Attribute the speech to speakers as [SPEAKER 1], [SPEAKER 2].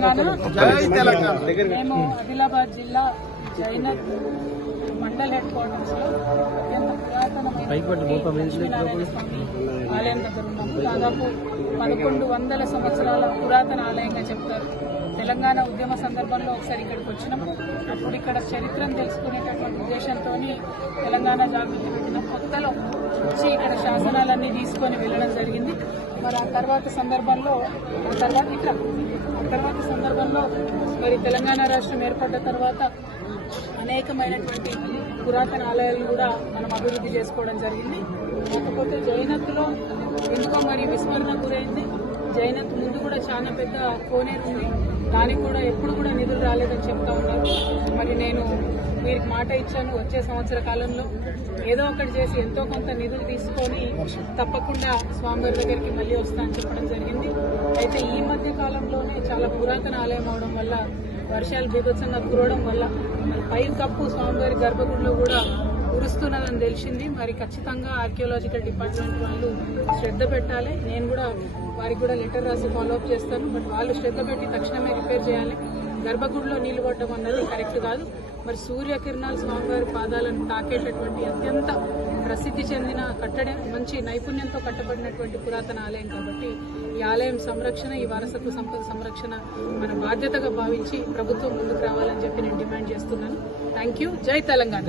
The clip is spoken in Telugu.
[SPEAKER 1] తెలంగాణ. మేము ఆదిలాబాద్ జిల్లా జైనత్ మండల్ హెడ్ క్వార్టర్స్లో అత్యంత పురాతనమైన స్వామి ఆలయం దగ్గర ఉన్నాము. దాదాపు పదకొండు వందల సంవత్సరాల పురాతన ఆలయంగా చెప్తారు. తెలంగాణ ఉద్యమ సందర్భంలో ఒకసారి ఇక్కడికి వచ్చినాము. అప్పుడు ఇక్కడ చరిత్రను తెలుసుకునేటటువంటి ఉద్దేశంతో తెలంగాణ జాగృతి పెట్టిన కొత్తలో వచ్చి ఇక్కడ శాసనాలన్నీ తీసుకొని వెళ్ళడం జరిగింది. మరి ఆ తర్వాత సందర్భంలో ఆ తర్వాత ఇక్కడ ఆ తర్వాత సందర్భంలో మరి తెలంగాణ రాష్ట్రం ఏర్పడ్డ తర్వాత అనేకమైనటువంటి పురాతన ఆలయాలను కూడా మనం అభివృద్ధి చేసుకోవడం జరిగింది. కాకపోతే జైనత్లో ఎందుకో మరి విస్మరణ గురైంది. జైనత్ ముందు కూడా చాలా పెద్ద కోనేరు ఉంది. దానికి కూడా ఎప్పుడు కూడా నిధులు రాలేదని చెప్తా ఉన్నారు. మరి నేను వీరికి మాట ఇచ్చాను వచ్చే సంవత్సర కాలంలో ఏదో ఒకటి చేసి ఎంతో కొంత నిధులు తీసుకొని తప్పకుండా స్వామివారి దగ్గరికి మళ్ళీ వస్తా అని చెప్పడం జరిగింది. అయితే ఈ మధ్య కాలంలోనే చాలా పురాతన ఆలయం అవడం వల్ల వర్షాలు బీభత్సంగా కురవడం వల్ల పై కప్పు స్వామివారి గర్భగుడిలో కూడా కురుస్తున్నదని తెలిసింది. మరి ఖచ్చితంగా ఆర్కియోలాజికల్ డిపార్ట్మెంట్ వాళ్ళు శ్రద్ధ పెట్టాలి. నేను కూడా వారికి కూడా లెటర్ రాసి ఫాలో అప్ చేస్తాను. బట్ వాళ్ళు శ్రద్ధ పెట్టి తక్షణమే రిపేర్ చేయాలి. గర్భగుడిలో నీళ్ళు పడడం అన్నది కరెక్ట్ కాదు. మరి సూర్యకిరణాలు స్వామివారి పాదాలను తాకేటటువంటి అత్యంత ప్రసిద్ధి చెందిన కట్టడం మంచి నైపుణ్యంతో కట్టబడినటువంటి పురాతన ఆలయం కాబట్టి ఈ ఆలయం సంరక్షణ ఈ వారసత్వ సంపద సంరక్షణ మన బాధ్యతగా భావించి ప్రభుత్వం ముందుకు రావాలని చెప్పి నేను డిమాండ్ చేస్తున్నాను. Thank you. జై తెలంగాణ.